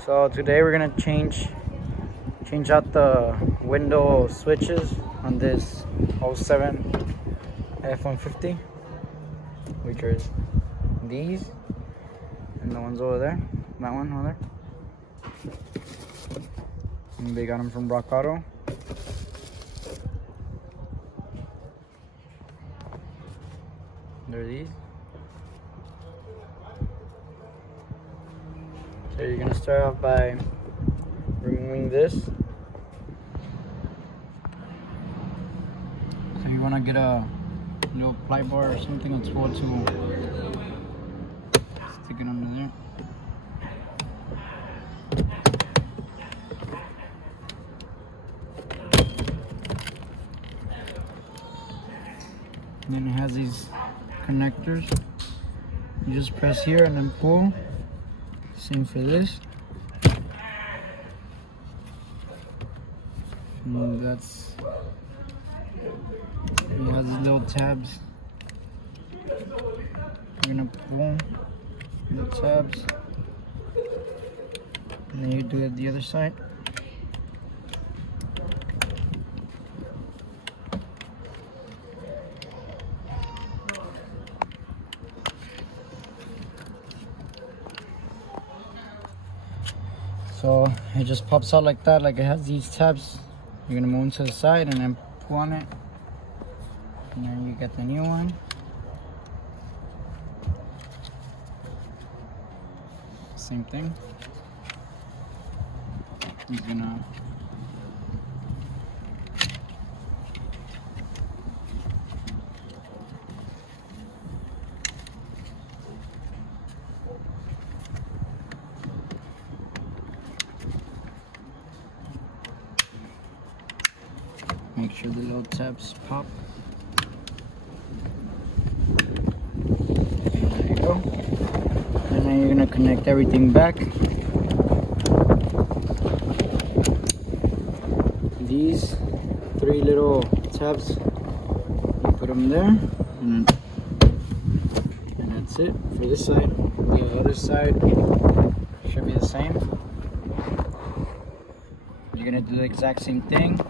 So today we're gonna change out the window switches on this '07 F150, which are these and the ones over there. That one over there. And they got them from Rock Auto. They're these. So you're gonna start off by removing this. So you wanna get a little ply bar or something that's full to stick it under there. And then it has these connectors. You just press here and then pull. Same for this. And that's, it has these little tabs. You're gonna pull the tabs, and then you do it the other side. So it just pops out like that, like it has these tabs. You're gonna move to the side and then pull on it, and then you get the new one. Same thing. You're gonna make sure the little tabs pop. There you go. And then you're gonna connect everything back. These 3 little tabs, you put them there, and that's it for this side. The other side should be the same. You're gonna do the exact same thing.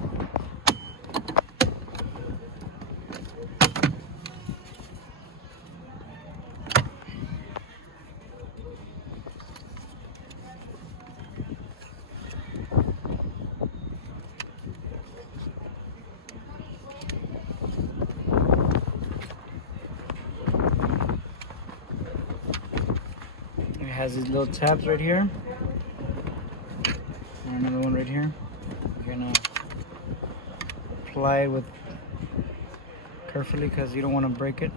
It has these little tabs right here, and another one right here. You're gonna apply it with carefully because you don't want to break it.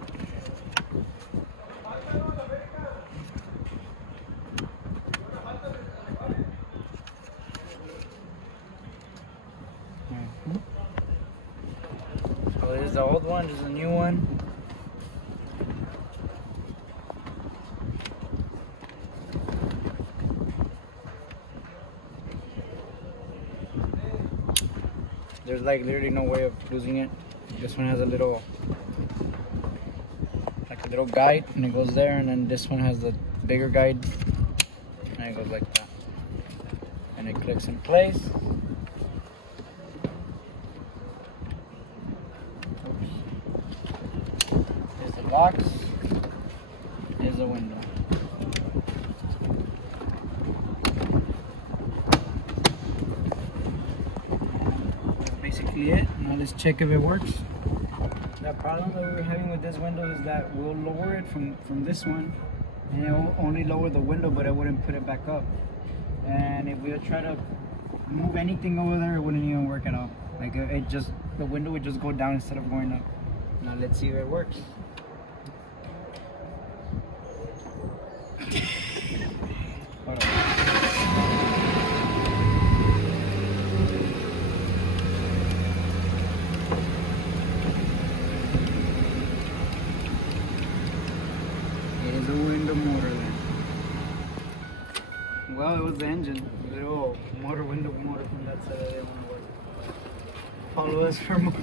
So there's the old one, there's a new one. There's like literally no way of losing it. This one has a little, like a little guide, and it goes there, and then this one has the bigger guide, and it goes like that. And it clicks in place. Oops. There's the locks. There's the window. Basically it. Now let's check if it works. The problem that we're having with this window is that we'll lower it from this one, and it will only lower the window, but it wouldn't put it back up. And if we try to move anything over there, it wouldn't even work at all. Like it just, the window would just go down instead of going up. Now let's see if it works. Hold on. The window motor then. Well, it was the engine. The little window motor from that side that didn't want to work. Follow us for more.